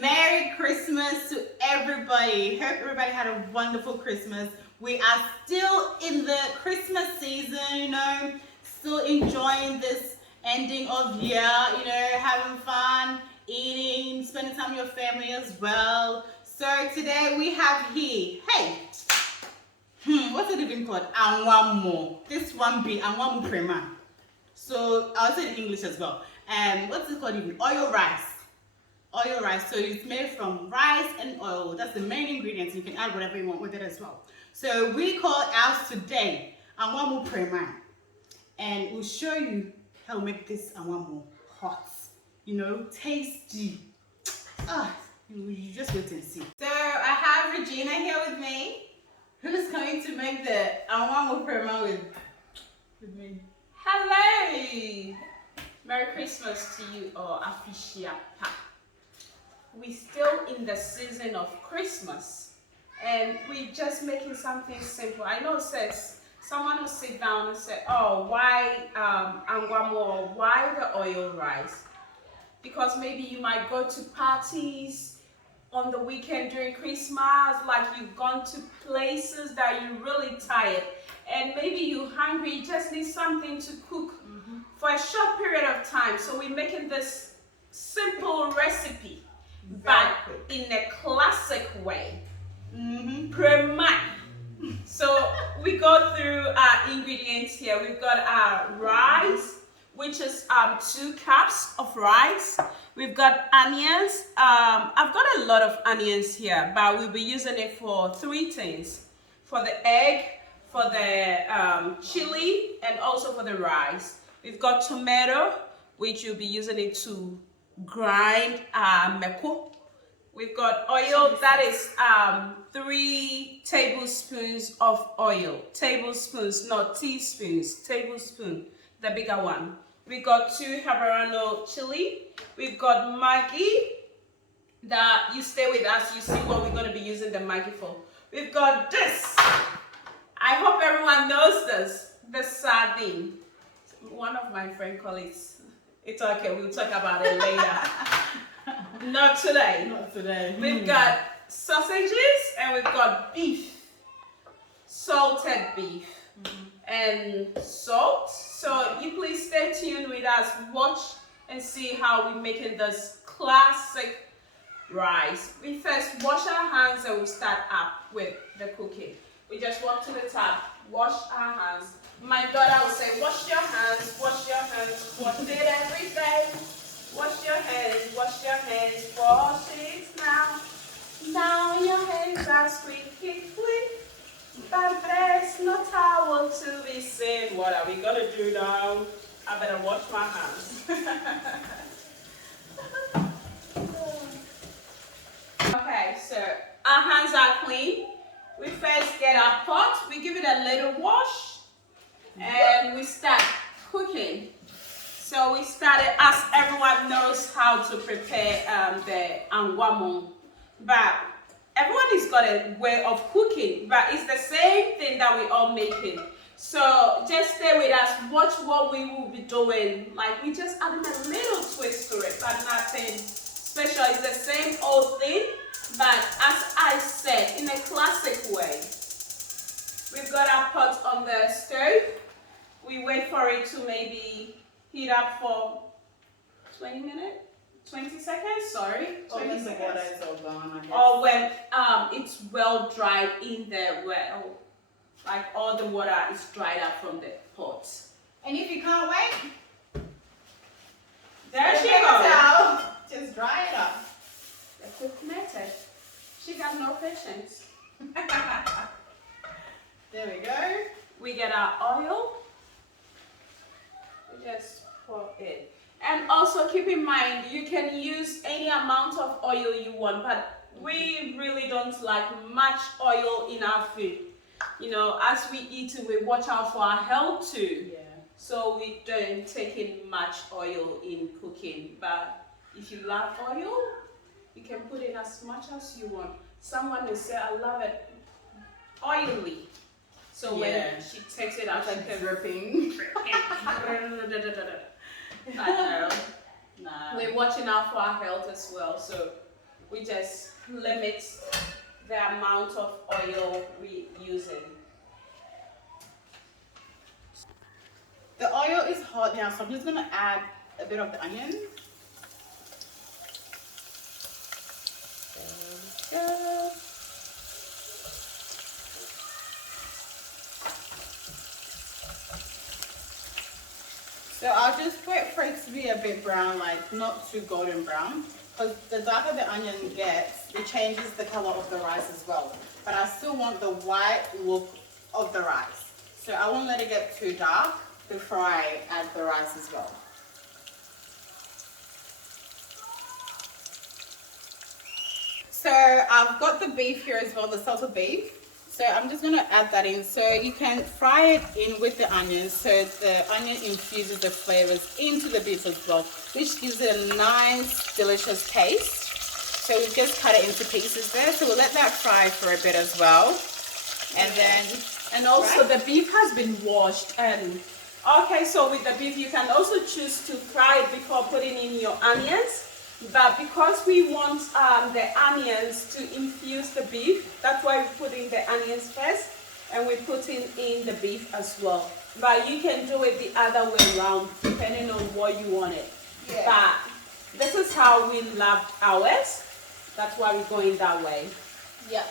Merry Christmas to everybody. Hope everybody had a wonderful Christmas. We are still in the Christmas season, still enjoying this ending of year, having fun, eating, spending time with your family as well. So today we have here, what's it even called? Angwamo. This one be Angwamo Prema. So I'll say it in English as well. What's it called even? Oil rice. Oil rice. So it's made from rice and oil. That's the main ingredients. You can add whatever you want with it as well. So we call ours today Angwamo Prema. And we'll show you how to make this Angwamo hot. Tasty. You just wait and see. So I have Regina here with me, who's going to make the Angwamo Prema with me. Hello! Merry Christmas to you all, Afishiapa. We're still in the season of Christmas and we're just making something simple. I know someone will sit down and say, oh, why Angwamo, why the oil rice? Because maybe you might go to parties on the weekend during Christmas, like you've gone to places that you're really tired. And maybe you're hungry, you just need something to cook for a short period of time. So we're making this simple recipe, but in a classic way. Prema. So we go through our ingredients here. We've got our rice, which is 2 cups of rice. We've got onions. I've got a lot of onions here, but we'll be using it for 3 things. For the egg, for the chili, and also for the rice. We've got tomato, which you'll be using it to grind meko. We've got oil, that is 3 tablespoons of oil. Tablespoons, not teaspoons, tablespoon, the bigger one. We've got 2 habanero chili. We've got Maggi, that you stay with us, you see what we're going to be using the Maggi for. We've got this. I hope everyone knows this. The sardine. One of my friend colleagues. It's okay. We'll talk about it later. Not today. Not today. We've got sausages and we've got beef. Salted beef. And salt. So you please stay tuned with us. Watch and see how we're making this classic rice. We first wash our hands and we'll start up with the cooking. We just walk to the tap, wash our hands. My daughter will say, wash your hands, wash your hands, wash it every day. Wash your hands, wash it now. Now your hands are squeaky clean, but there's no towel to be seen. What are we gonna do now? I better wash my hands. Okay, so our hands are clean. We first get our pot, we give it a little wash, and we start cooking. So we started, as everyone knows how to prepare the Angwamo, but everyone has got a way of cooking, but it's the same thing that we all making. So just stay with us, watch what we will be doing. Like we just added a little twist to it, but nothing special. It's the same old thing. But as I said, in a classic way, we've got our pot on the stove. We wait for it to maybe heat up for 20 minutes, 20 seconds, sorry. 20 seconds. Water is all gone, I guess. Or when it's well dried in the well, like all the water is dried up from the pot. And if you can't wait, there she goes. Just dry it up. The quick method. She got no patience. There we go. We get our oil. We just pour it. And also keep in mind, you can use any amount of oil you want, but we really don't like much oil in our food. As we eat it, we watch out for our health too. Yeah. So we don't take in much oil in cooking. But if you love oil, you can put in as much as you want. Someone will say, I love it oily. So when she takes it out, like dripping. I know. we're watching out for our health as well. So we just limit the amount of oil we're using. The oil is hot now, so I'm just gonna add a bit of the onion. There we go. So I'll just wait for it to be a bit brown, like not too golden brown, because the darker the onion gets, it changes the color of the rice as well. But I still want the white look of the rice. So I won't let it get too dark before I add the rice as well. So I've got the beef here as well, the salted beef. So I'm just gonna add that in. So you can fry it in with the onions, so the onion infuses the flavors into the beef as well, which gives it a nice, delicious taste. So we've just cut it into pieces there. So we'll let that fry for a bit as well. And then, and also the beef has been washed. And okay, so with the beef, you can also choose to fry it before putting in your onions. But because we want the onions to infuse the beef, that's why we put in the onions first, and we put in the beef as well. But you can do it the other way around, depending on what you want it. Yeah. But this is how we love ours. That's why we're going that way. Yep.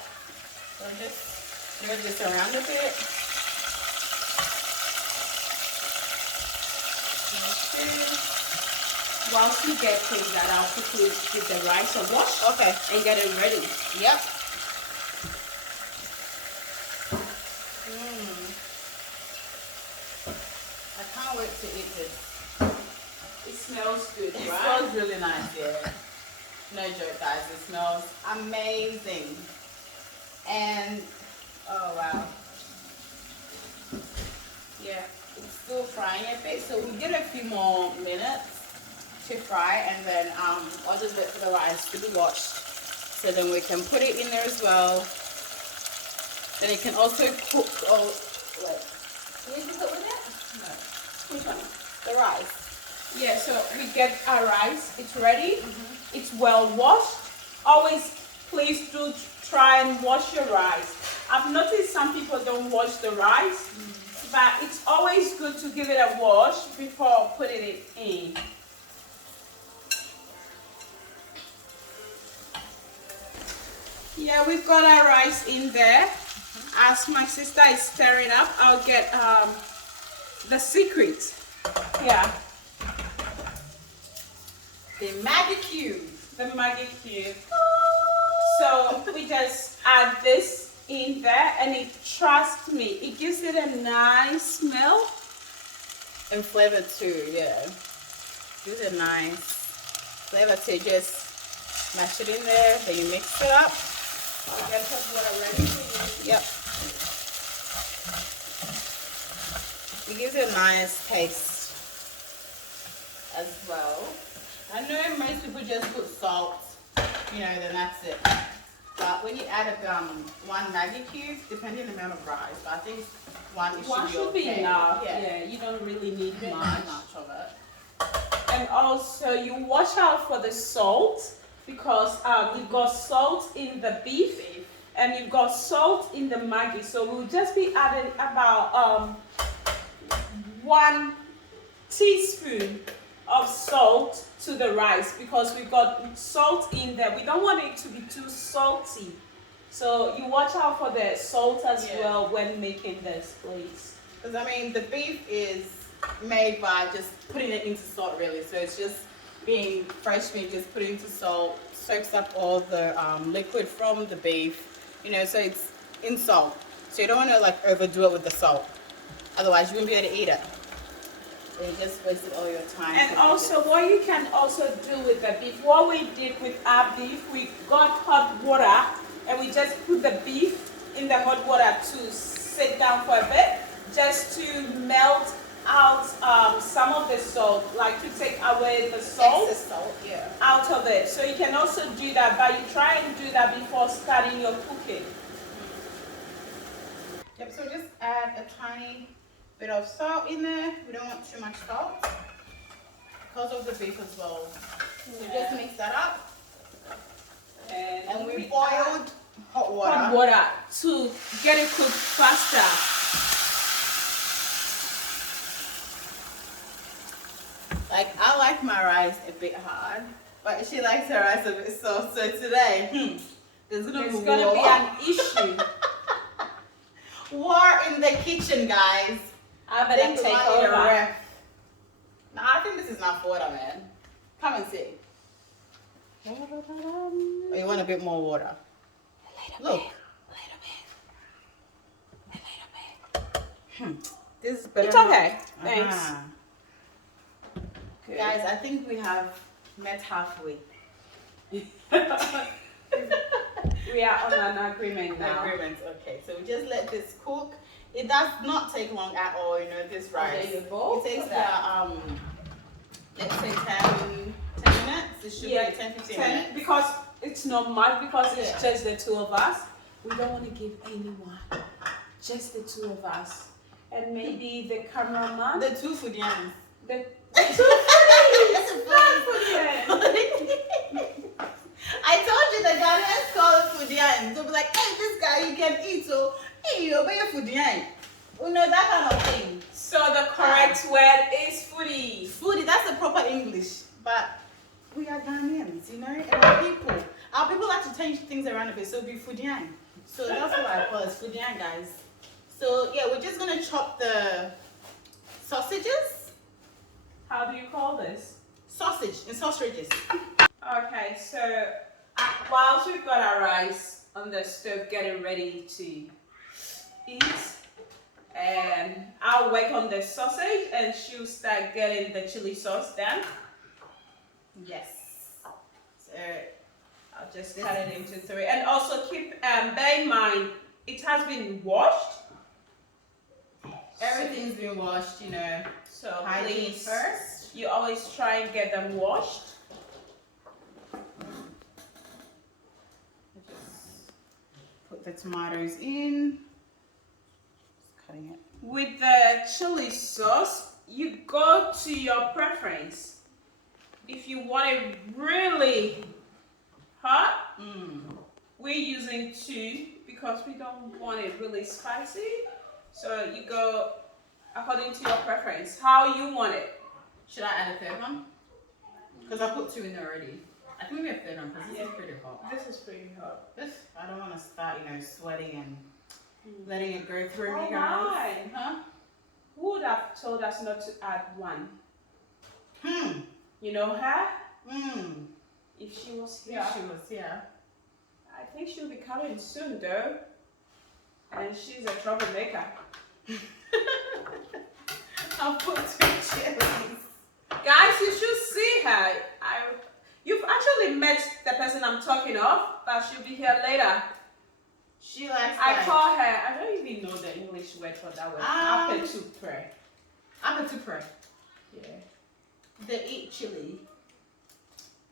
So just move this around a bit. Okay. Whilst you get things that, I'll quickly give the rice a wash. Okay. And get it ready. Yep. I can't wait to eat this. It smells good, right? It smells really nice, yeah. No joke, guys. It smells amazing. And, oh wow. Yeah, it's still frying a bit, so we'll give it a few more minutes to fry, and then I'll just wait for the rice to be washed, so then we can put it in there as well. Then it can also cook. Oh, wait. Do you need to cook with it? No. Which one? The rice. Yeah. So we get our rice. It's ready. It's well washed. Always, please do try and wash your rice. I've noticed some people don't wash the rice, but it's always good to give it a wash before putting it in. Yeah, we've got our rice in there. As my sister is stirring up, I'll get the secret. Yeah. The Maggi cube. The Maggi cube. So we just add this in there, and it, trust me, it gives it a nice smell. And flavor too, yeah. Gives it a nice flavor too. Just mash it in there, then you mix it up. Get hot water ready for you. Yep. It gives it a nice taste as well. I know most people just put salt, you know, then that's it. But when you add one Maggi cube, depending on the amount of rice, I think one should be okay. enough. Yeah, you don't really need much of it. And also, you watch out for the salt, because you've got salt in the beef and you've got salt in the Maggi. So we'll just be adding about 1 teaspoon of salt to the rice, because we've got salt in there. We don't want it to be too salty. So you watch out for the salt as well when making this, please. Because I mean, the beef is made by just putting it into salt, really. So it's just being fresh meat, just put it into salt, soaks up all the liquid from the beef, you know, so it's in salt. So you don't want to like overdo it with the salt, otherwise you won't be able to eat it. So you just wasted all your time. And also, what you can also do with the beef, what we did with our beef, we got hot water and we just put the beef in the hot water to sit down for a bit, just to melt out some of the salt, like to take away the salt, out of it. So you can also do that, but you try and do that before starting your cooking. Yep, so just add a tiny bit of salt in there. We don't want too much salt because of the beef as well. So just mix that up. And we add boiled hot water. hot water to get it cooked faster. Like, I like my rice a bit hard, but she likes her rice a bit soft. So today, there's gonna be an issue. War in the kitchen, guys. I better take over. No, I think this is enough water, man. Come and see. Oh, you want a bit more water? Look. A little bit. This is better. It's okay. Thanks. Good. Guys, I think we have met halfway. We are on an agreement now. Agreement. Okay, so we just let this cook. It does not take long at all, you know, this rice. There you go. It takes about, let's say 10 minutes. It should be 10-15 minutes. Because it's not much, because it's Yeah. just the two of us. We don't want to give anyone. Just the two of us. And maybe the cameraman. The two Fudians. The two I told you the Ghanaians call it Fudian. They'll be like, hey, this guy you can eat, so hey, you obey a Fudian. You know, that kind of thing. So the correct word is foodie. Foodie, that's the proper English. But we are Ghanaians, you know, and our people like to change things around a bit, so it'll be Fudian. So that's what I call it, Fudian, guys. So yeah, we're just gonna chop the sausages. How do you call this? Sausage and sausages. Okay, so whilst we've got our rice on the stove getting ready to eat, and I'll work on the sausage and she'll start getting the chili sauce done. Yes. So I'll just cut it into three. And also bear in mind, it has been washed. everything's been washed, you know. So Hygiene please, first. you always try and get them washed. Just put the tomatoes in. Just cutting it. With the chili sauce, you go to your preference. If you want it really hot, we're using 2 because we don't want it really spicy. So you go according to your preference, how you want it. Should I add a third one? Because I put 2 in there already. I think maybe a third one because this is pretty hot. This is pretty hot. I don't want to start, you know, sweating and letting it go through me, Oh guys. my. Huh? Who would have told us not to add 1? Hmm. You know her? If If she was here, she was here. I think she'll be coming soon though. And she's a troublemaker. I'll put 2 chilies. Guys, you should see her. You've actually met the person I'm talking of, but she'll be here later. She likes I that. call her, I don't even know the English word for that word. Apetupre. Apetupre. Yeah. They eat chili.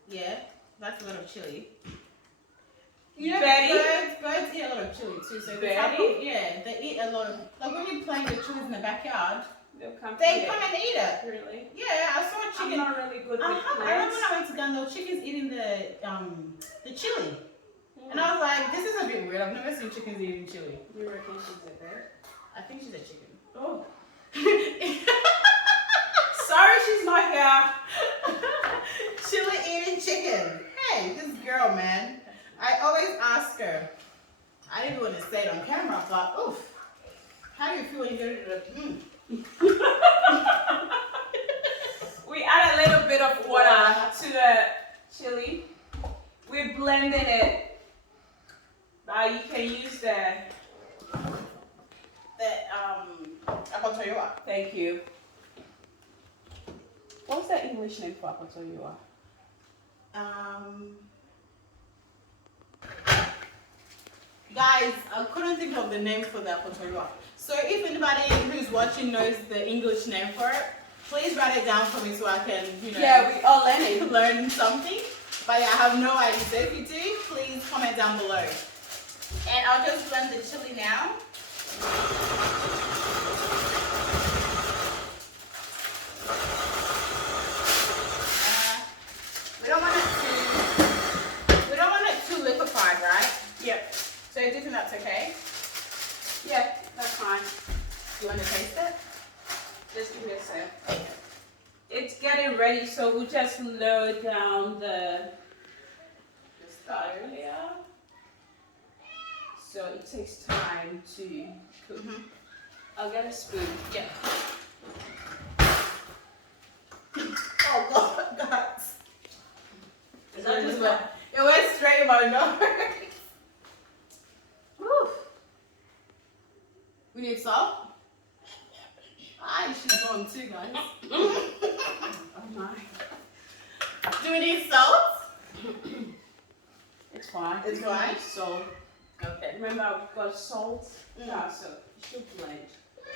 Yeah, that's a lot of chili. You know, birds eat a lot of chili too. So they eat a lot of. Like when you're playing with chilies in the backyard, They'll come they come and eat it. Really? Yeah, I saw a chicken. I'm not really good with I remember plants. when I went to Ghana, there were chickens eating the chili, and I was like, this is a bit weird. I've never seen chickens eating chili. You reckon she's a bird? I think she's a chicken. Oh. Sorry, she's not here. Chili eating chicken. Hey, this girl, man. I always ask her. I didn't want to say it on camera. I thought, oof. How do you feel when you go to the We add a little bit of water to the chili. We're blending it. You can use the akotoyoa. Thank you. What's the English name for akotoyoa? Guys, I couldn't think of the name for the akotoyoa. So if anybody who's watching knows the English name for it, please write it down for me so I can, you know, Yeah, we all learning. learn something. But yeah, I have no idea. So if you do, please comment down below. And I'll just blend the chili now. We don't want getting ready, so we'll just lower down the fire here. So it takes time to cook. I'll get a spoon. Yeah. Oh God, guys. Is that just It went straight in my nose. Whew. We need salt. She's going too, guys. Oh my. Do we need salt? It's fine. It's fine? Salt. Okay. Remember, we've got salt. Yeah, so it should blend.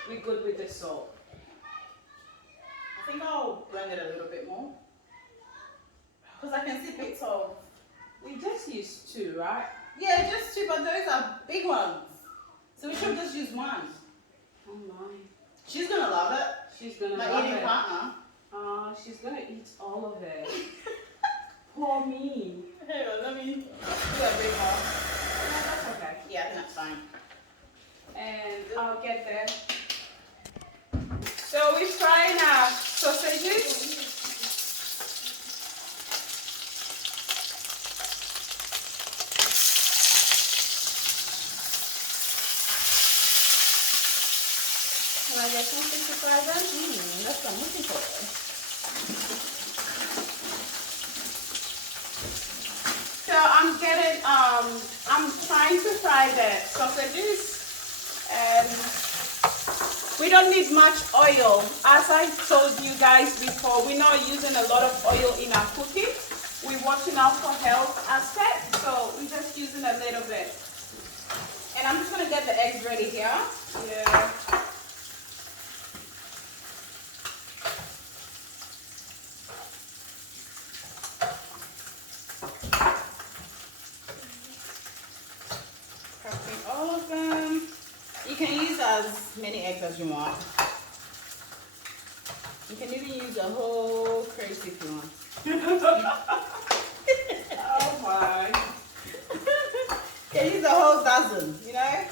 We're good with the salt. I think I'll blend it a little bit more. Because I can see bits of... We just used 2, right? Yeah, just 2, but those are big ones. So we should just use 1. Oh my. She's gonna love it. She's gonna My love eating it. partner. She's gonna eat all of it. Poor me. Hang on, let me do a bit more. No, that's okay. Yeah, I think that's fine. And I'll get there. So we're frying our sausages. Can I get something to fry them? That's what I'm looking for. So I'm trying to fry the sausages, and we don't need much oil. As I told you guys before, we're not using a lot of oil in our cooking. We're watching out for health aspect, so we're just using a little bit. And I'm just gonna get the eggs ready here. Yeah. All of them. You can use as many eggs as you want. You can even use a whole crate if you want. Oh my. You can use a whole dozen, you know?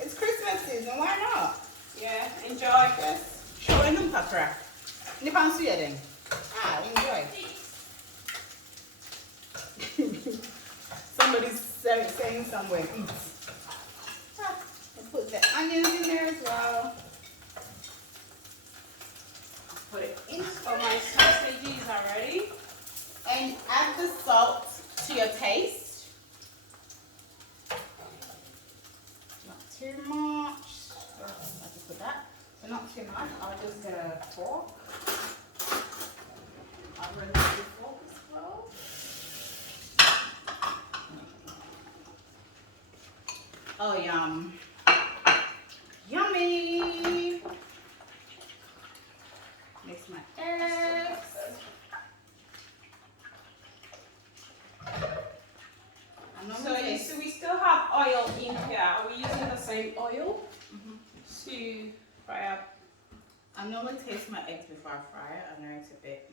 It's Christmas season, why not? Yeah, enjoy. Yes. Show them papra. Nipan suya then. Enjoy. Somebody's saying somewhere, eat. Put the onions in there as well. Put it in. So my sausages are ready. And add the salt to your taste. Not too much. I just put that. So not too much. I'll just get a fork. I'll run the fork as well. Oh, yum. Yummy! Mix my eggs. So we still have oil in here. Are we using the same oil to fry up? I normally taste my eggs before I fry it. I know it's a bit,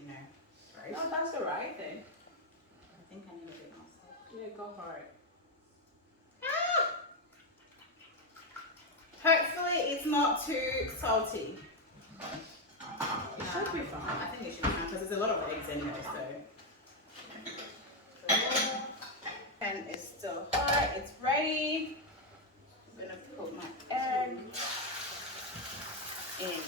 right? No, that's the right thing. I think I need a bit more salt. Yeah, go for it. Hopefully it's not too salty. It should be fine. I think it should be fine because there's a lot of eggs in there, so. And it's still hot, it's ready. I'm gonna put my egg in.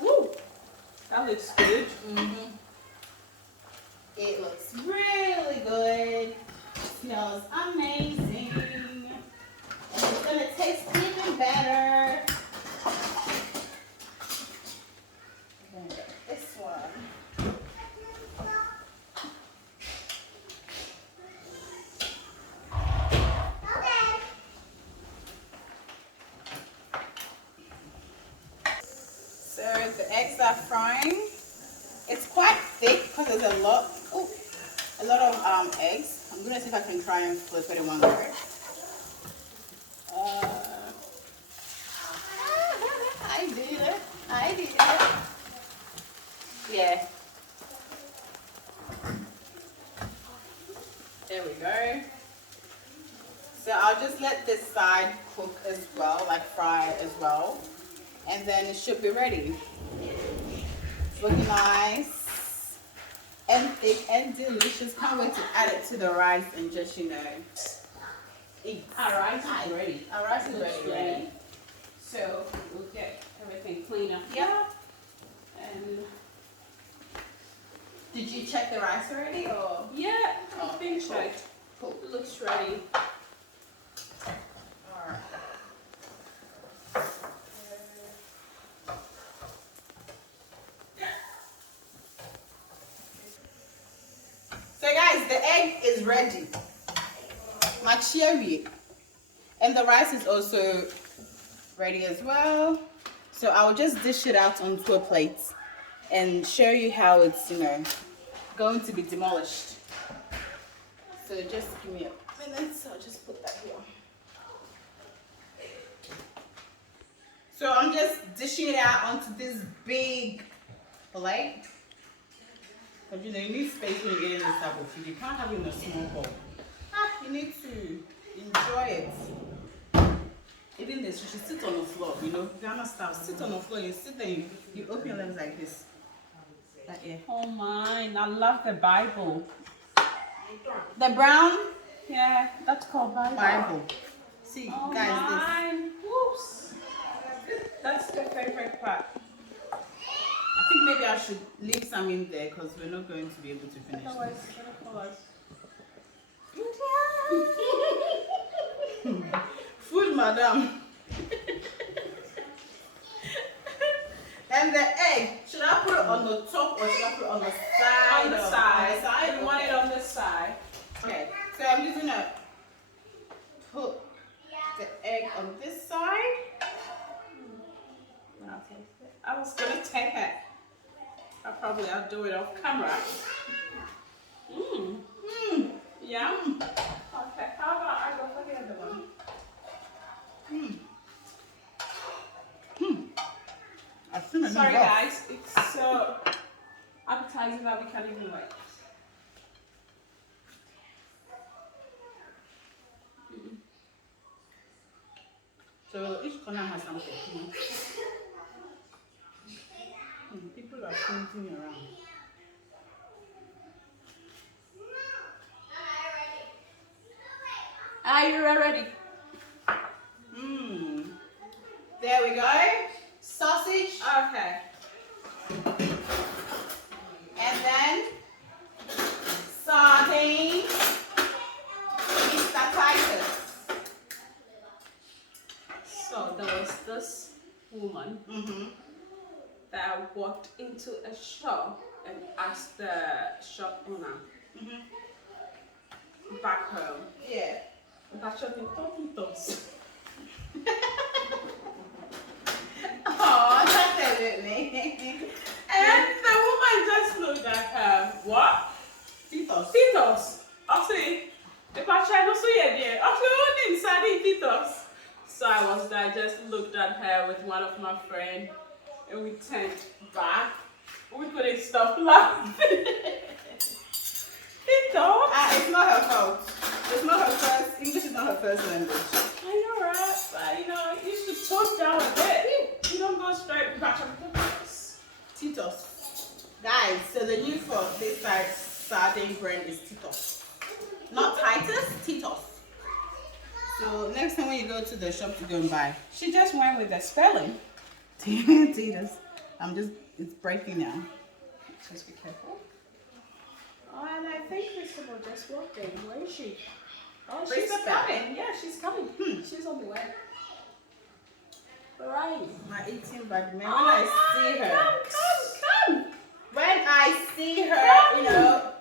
Woo! That looks good. It looks really good. It smells amazing. And it's gonna taste even better. I'm gonna get this one. So the eggs are frying. It's quite thick because there's a lot of eggs. I'm gonna see if I can try and flip it in one go. I did it. Yeah. There we go. So I'll just let this side cook as well, like fry as well. And then it should be ready. It's looking nice and thick and delicious. Can't wait to add it to the rice and just, you know, eat. Our rice is ready. Our rice is ready. Yeah. So we'll get everything clean up. Yeah. And Did you check the rice already or? yeah, Oh, I think so. Cool. It looks ready. Alright. So guys, the egg is ready. Machiavi. And the rice is also ready as well. So I'll just dish it out onto a plate and show you how it's, you know, going to be demolished. So just give me a minute. So I'll just put that here. So I'm just dishing it out onto this big plate. Because you know, you need space when you get in this type of food. You can't have it in a small bowl. You need to enjoy it. Even this, you should sit on the floor, you know, Ghana style. Sit on the floor, you sit there, you open your legs like this. Like, yeah. Oh mine, I love the Bible. The brown Yeah, that's called Bible. See, Oh guys, mine. Whoops. That's the favorite part. I think maybe I should leave some in there because we're not going to be able to finish Otherwise, this. it's gonna call us. Food, madam. And the egg, should I put it on the top or should I put it on the side? On the or- side. On the side? You want it on the side. Okay, so I'm just gonna put the egg on this side. I'll taste it. I was gonna take it. I'll do it off camera. Yeah. Okay. How about I go for the other one? I think it's Sorry rough. guys, it's so appetizing that we can't even wait. So each corner has something. People are pointing around. Are you ready? There we go. Sausage. Okay. And then sardine. Mr. Titus. So there was this woman that walked into a shop and asked the shop owner back home. Yeah. Back shop in Tokitos. Oh, definitely. And the woman just looked at her. What? Titos. Titos. I say, if I try to see it there, I say, inside Titos. So I just looked at her with one of my friends, and we turned back. We couldn't stop laughing. Titos. It's not her fault. It's not her first. English is not her first language. I know, right? But you know, you should tone down a bit. You don't go straight back to Titos. Titos. Guys, so the new for this sardine brand is Titos. Not Titus, Titos. So next time when you go to the shop to go and buy. She just went with the spelling. Titos. It's breaking now. Just be careful. Oh, and I think Crystal just walked in. Where is she? Oh, she's Christabel. coming. Yeah, she's coming. She's on the way. Where are you? My 18 bad man. When I see her. Come. When I see her, you know,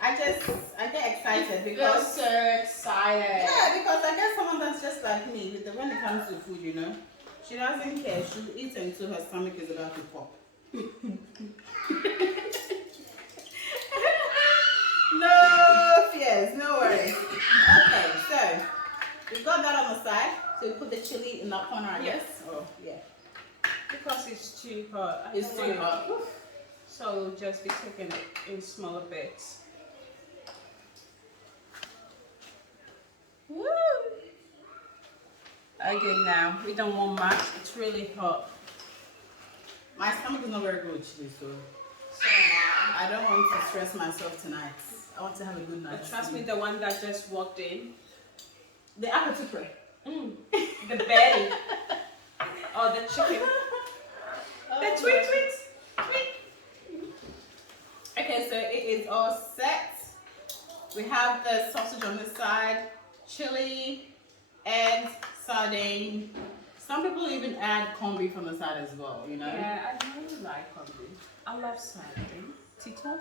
I get excited You're because so excited. yeah, because I get someone that's just like me when it comes to food, you know. She doesn't care. She'll eat until her stomach is about to pop. No fears, no worries. Okay, so we've got that on the side. So we put the chili in that corner, I guess. Oh, yeah. Because it's too hot. It's too hot. So we'll just be taking it in smaller bits. Woo! again now. We don't want much. It's really hot. My stomach is not very good actually, so I don't want to stress myself tonight. I want to have a good night. But trust me, the one that just walked in. The apple The belly. Oh, the chicken. The tweet. Okay, so it is all set. We have the sausage on this side, chili, eggs, sardine. Some people even add corned beef on the side as well, you know? Yeah, I really like corned beef. I love sardine. Titos.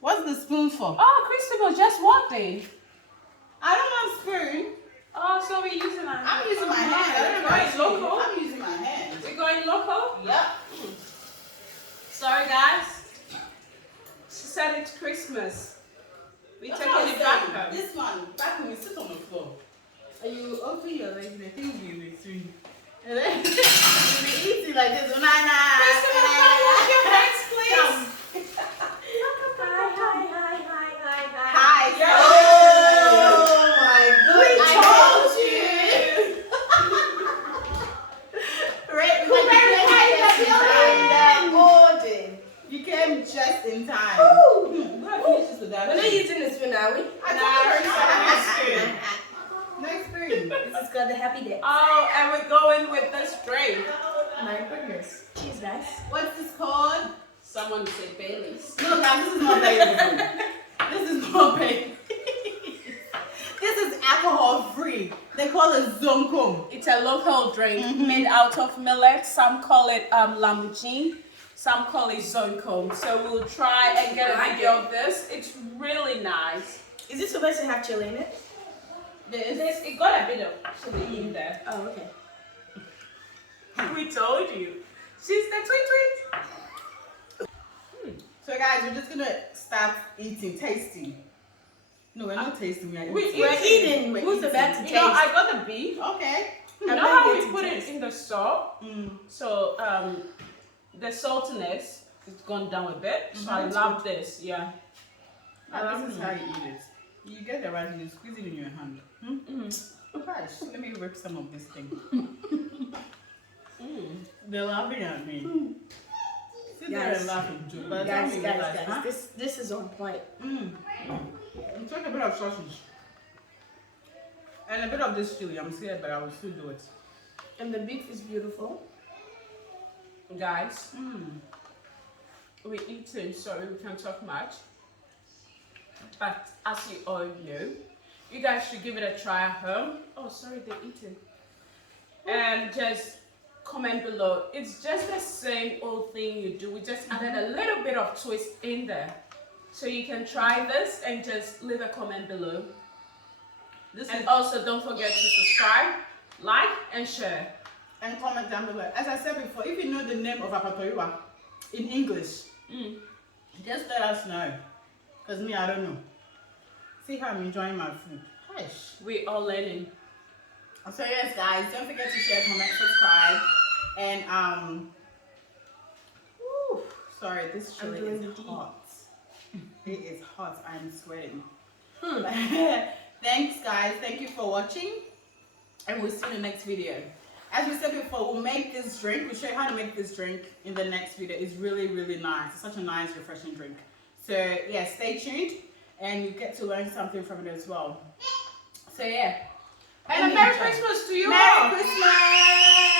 What's the spoon for? Oh, Christopher just walked in. I don't want spoon. Oh, so we're using our I'm using my hand. I don't know We're going local. I'm using my hand. We're going local? Yep. Sorry, guys. She said it's Christmas. We're That's taking what I'm it back saying. home. This one, back when you sit on the floor. And you open your legs and the thing will be in between. And then you'll be eating like this. Banana. Christopher, can you wash your hands, please? Hi. Yeah. Oh my goodness. We told Right, you came just in time. We're gonna finish this with that. We're not using the spoon, are we? No experience. This is called the happy day. Oh, and we're going with this drink. My goodness. Cheese, guys. What's this called? Someone said Bailey's. No, guys, this is not Bailey's. This is not Bailey's. This is alcohol free. They call it zonkom. It's a local drink made out of millet. Some call it lamujin. Some call it zonkom. So we'll try and get a video of this. It's really nice. Is this supposed to have chili in it? It got a bit of chili in there. Oh, okay. We told you. She's the tweet. So guys, we're just gonna start eating, tasting. No, we're not tasting. We're We- eating. We're eating. Who's about to You taste? know, I got the beef. Okay. You I'm know not how we getting put taste. it in the salt? So the saltiness has gone down a bit. So I That's love this. Yeah. This is how you eat it. You get the rice, you squeeze it in your hand. Gosh, let me rip some of this thing. They're laughing at me. Sit there Guys. and laugh and joke. By the time Guys, you guys, realize, guys. huh? This is on point. And take a bit of sausage. And a bit of this chili. I'm scared, but I will still do it. And the beef is beautiful. Guys, we're eating, sorry we can't talk much. But as you all know, you guys should give it a try at home. Oh, sorry, they're eating. And just comment below. It's just the same old thing you do. We just added a little bit of twist in there. So you can try this and just leave a comment below. And also don't forget to subscribe, like, and share. And comment down below. As I said before, if you know the name of Apatoiwa in English, just let us know. Because me, I don't know. See how I'm enjoying my food. Hush. We all learning. So yes, guys, don't forget to share, comment, subscribe, and sorry, this chili is hot. It is hot. I'm sweating. Thanks, guys. Thank you for watching, and we'll see you in the next video. As we said before, we'll make this drink. We'll show you how to make this drink in the next video. It's really, really nice. It's such a nice, refreshing drink. So yeah, stay tuned, and you get to learn something from it as well. So yeah. And a Merry Christmas to you all. Merry Christmas!